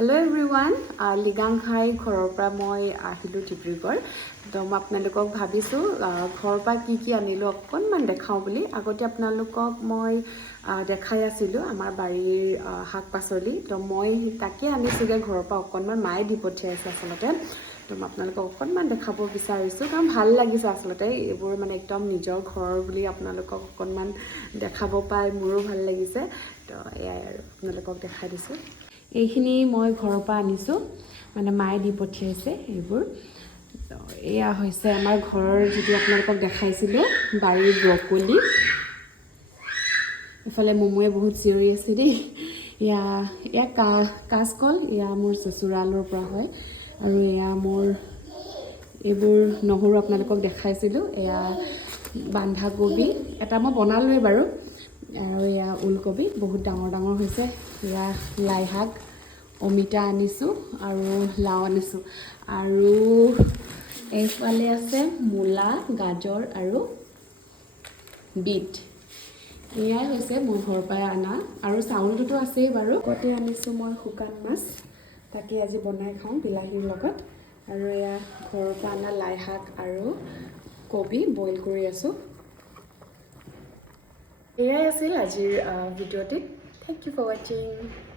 Hello everyone, Liganghai ঘৰৰ পৰা মই আহিলোঁ ডিব্ৰুগড় তো মই আপোনালোকক ভাবিছোঁ ঘৰৰ পৰা কি আনিলোঁ অকণমান দেখাওঁ বুলি আগতে আপোনালোকক মই দেখাই আছিলোঁ আমাৰ বাৰীৰ শাক পাচলি তো মই তাকে আনিছোঁগৈ ঘৰৰ পৰা অকণমান মায়ে দি পঠিয়াইছে আচলতে তো মই আপোনালোকক অকণমান দেখাব বিচাৰিছোঁ কাৰণ ভাল লাগিছে আচলতে এইবোৰ মানে একদম নিজৰ ঘৰৰ বুলি আপোনালোকক অকণমান দেখাব পাই মোৰো ভাল লাগিছে তো এয়াই আৰু আপোনালোকক দেখাই দিছোঁ এইখিনি মই ঘৰৰ পৰা আনিছোঁ মানে মায়ে দি পঠিয়াইছে এইবোৰ এয়া হৈছে আমাৰ ঘৰৰ যিটো আপোনালোকক দেখাইছিলোঁ বাৰীৰ ব্ৰকলি এফালে মমুৱে বহুত চিঞৰি আছে দেই এয়া কাচকল এয়া মোৰ চচুৰালৰ পৰা হয় আৰু এয়া মোৰ এইবোৰ নহৰু আপোনালোকক দেখাইছিলোঁ এয়া বন্ধাকবি এটা মই বনালোৱে বাৰু আৰু এয়া ওলকবি বহুত ডাঙৰ হৈছে এয়া লাই শাক অমিতা আনিছোঁ আৰু লাও আনিছোঁ আৰু এইফালে আছে মূলা গাজৰ আৰু বিট এয়াই হৈছে মোৰ ঘৰৰ পৰা অনা আৰু চাউলটোতো আছেই বাৰু আগতে আনিছোঁ মই শুকান মাছ তাকে আজি বনাই খাওঁ বিলাহীৰ লগত আৰু এয়া ঘৰৰ পৰা অনা লাই শাক আৰু কবি বইল কৰি আছোঁ এয়াই আছিল আজিৰ ভিডিঅ'টিত থেংক ইউ ফৰ ৱাচিং